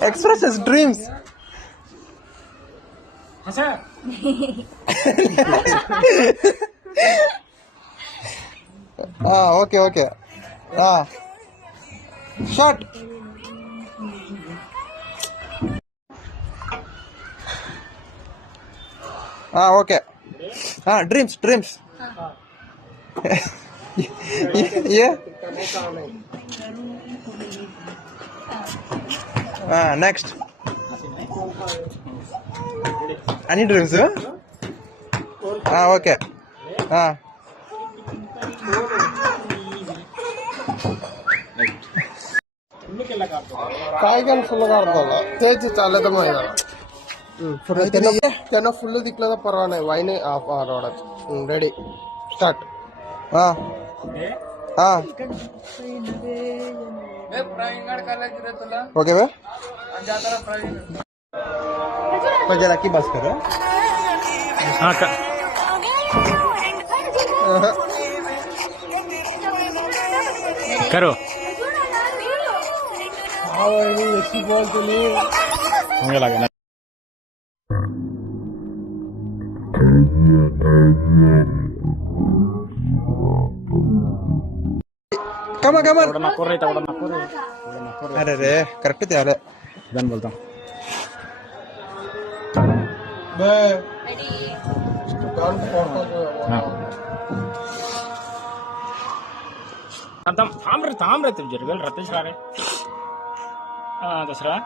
Express is dreams ಹಾ. Okay okay. ಹಾ. Short ಹಾ ಓಕೆ. ಹಾ ಡ್ರೀಮ್ಸ್ ಡ್ರೀಮ್ಸ್ డ్రీమ్స్ డ్రీమ్స్ ఏ నెక్స్ట్ అన్ని డ్రీమ్స్ ఓకే ಕಾಯಿಗಳು ಫುಲ್ ಆಡ್ದಲ್ಲ ತೇಜ್ ಚಾಲದ ಮೈದ ಜನ ಫುಲ್ ದಿಕ್ಲದ ಪರವಾನೆ ವೈನ್ ಆಫ್ ಆಡೋಡದು ರೆಡಿ ಸ್ಟಾರ್ಟ್ ओके बे तो जरा की बस करो ಹಾಂ ಕ ಕರು ಎಷ್ಟು ಬೋಲ್ತೀನಿ ಹಂಗೆಲ್ಲ कमा कमा थोड़ा ना कोरे थोड़ा ಕಮ ಕಮ ಅರೆ ರೇ ಕರೆಕ್ಟ್ ಇದೆ ಅರೆ ಇದನ್ ಬೋಲ್ತ ತಾಮ್ರ ತಾಮ್ರ ಜರ್ಗಲ್ ರತೇಶ್ ರಾಣೆ ದಸರಾ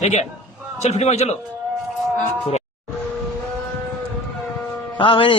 ಹೇಗೆ ಚಲ್ ಫಿಟಿ ಮಾಡಿ ಚಲೋ ಹಾಂ ಹೇಳಿ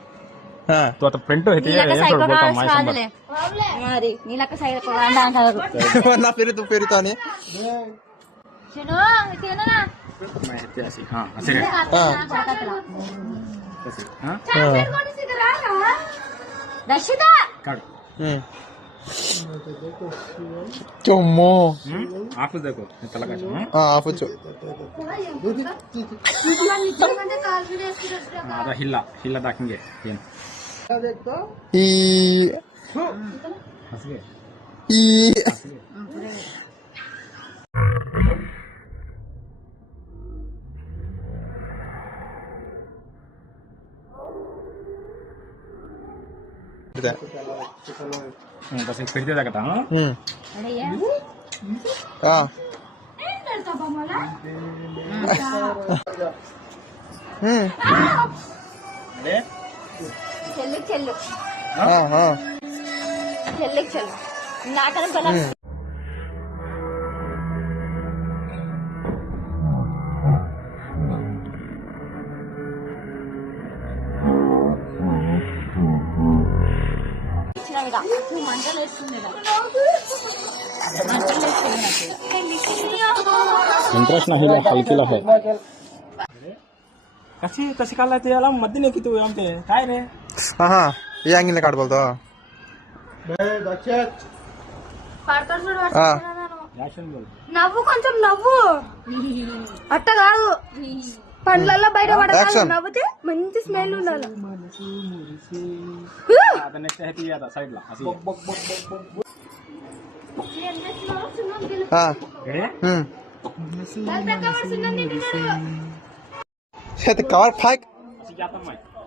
तू आता प्रिंट हेते ये నీలక ये సైకో थोडं बोलता కావచ్చు माय కాదులే మరి నీలక సైకో అండా అంటారు ना फिर तू फिर तो नहीं శను తిననా मैं हेते अशी हां असे रे असे हां దర్శిత काढ चुम्मो हम्म आखूच देखो त्याला काय हं? हाँ आप पूछो आता हिल्ला हिल्ला दाखवून घे येन ई असं घे ई हं, तसं फिरते जागता हं हम्म हाँ हम्म अरे చెల్లికి చెల్లు हाँ हाँ చెల్లికి చెల్లు నాకన పల మంటలు వేస్తుంది మంటలు వేస్తుంది इंटरेस्ट नाही ला हलकीला आहे कशी कशी काढला ते याला मध्ये नाही किती आमचे काय रे ఆహా ఈ యాంగిల్ కాడబోతో నవ్వు కొంచెం నవ్వు. అట్ట కాదు. పండ్లలో బయట పడతాను. నవ్వుతే మంచి స్మెల్ ఉండాలి. కవర్ ఫైక్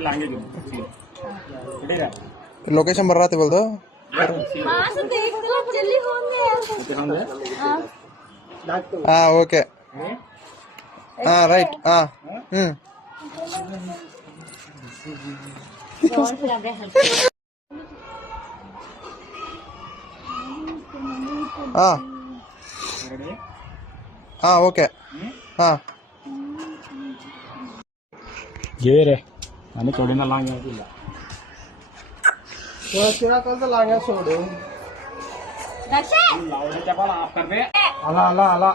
మరి లాంగే రెడీ రా लोकेशन भर रहा थे बोल दो हाँ तो देख लो जल्दी होंगे ఓకే హందే हाँ ओके हाँ राइट हाँ हम्म हाँ రెడీ हाँ ओके हाँ ये रे आणि कडीनं लांग्या तिला तिला कळतं लांग्या सोडू लावण्याच्या पण आप कर रे आला आला आला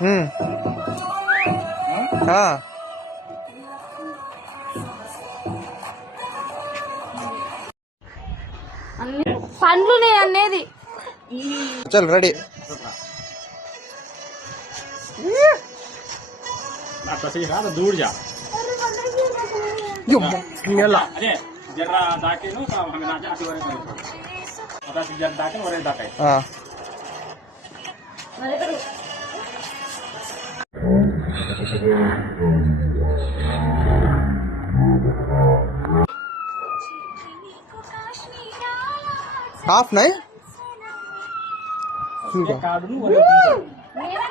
हम्म हा పండ్లు నేను అనేది చల్ రెడీ रा तो दूर जा अरे जरा दाके नो का हमें ना आती वरे करे आता से जरा दाके वरे दाके हाँ हाफ़ नहीं Suga.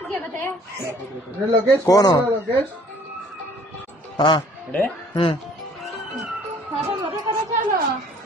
¿Qué es lo que es? Es ah. ¿Eh? mm. es? Es es?